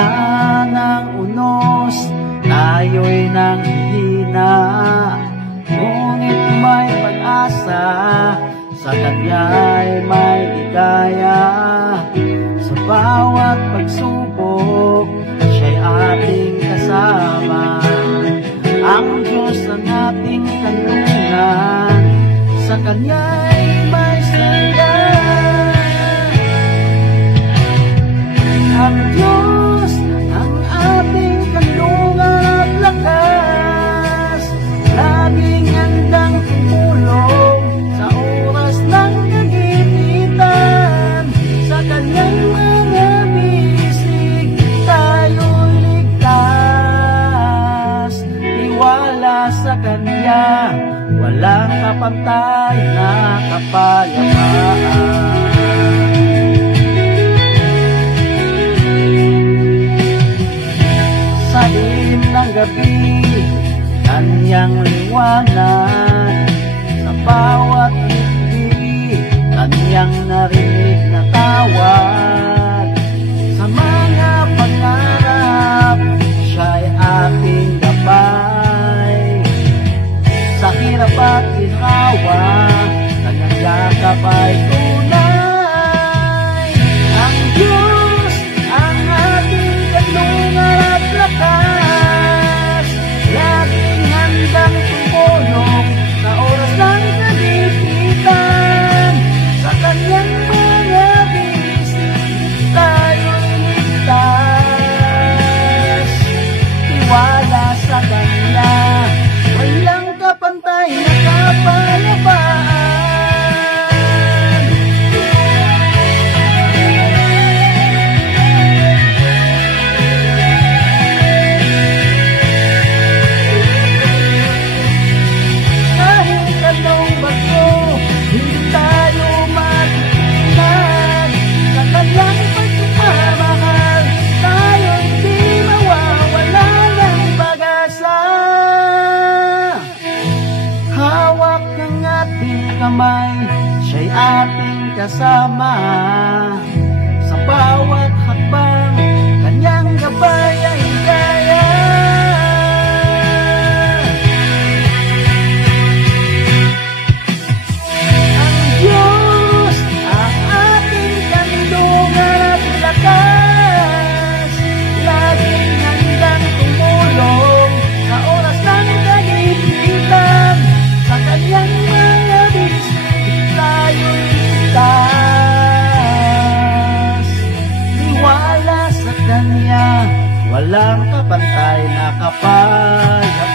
na ng unos, tayo'y nanghihina, ngunit may pag-asa, sa Kanya'y may ligaya. Sa bawat pagsubok, Siya'y ating kasama. Ang Diyos ang ating kanlungan, sa Kanya'y may saya. Ang Diyos ang ating kanlungan at lakas, laging handang tumulong sa oras ng kagipitan. Sa Kanyang mga bisig tayo'y ligtas. Tiwala sa Kanya, walang kapantay na kapayapaan. Sa dilim ng gabi, Kanyang liwanag, sa bawat ngiti, Kanyang narinig na tawag. Sa mga pangarap, Siya'y ating gabay. Sa hirap at ginhawa, Kanyang yakap ay tunay. Ang Diyos ang ating kanlungan at lakas, laging handang tumulong sa oras ng kagipitan. Sa Kanyang mga bisig tayo'y ligtas. Tiwala sa Kanya, walang kapantay na kapayapaan. Kahit anong bago, hindi tayo matitinag. Sa Kanyang pagmamahal, tayo'y di mawawala ng pag-asa. Hawak ng ating kamay, Siya'y ating kasama. Sa bawat hakbang, Kanyang gabay ay kaya. Ang Diyos ang ating kanlungan at lakas, laging handang tumulong sa oras ng kagipitan. Sa Kanyang mga bisig tayo'y ligtas. Tiwala sa Kanya, walang kapantay na kapayapaan.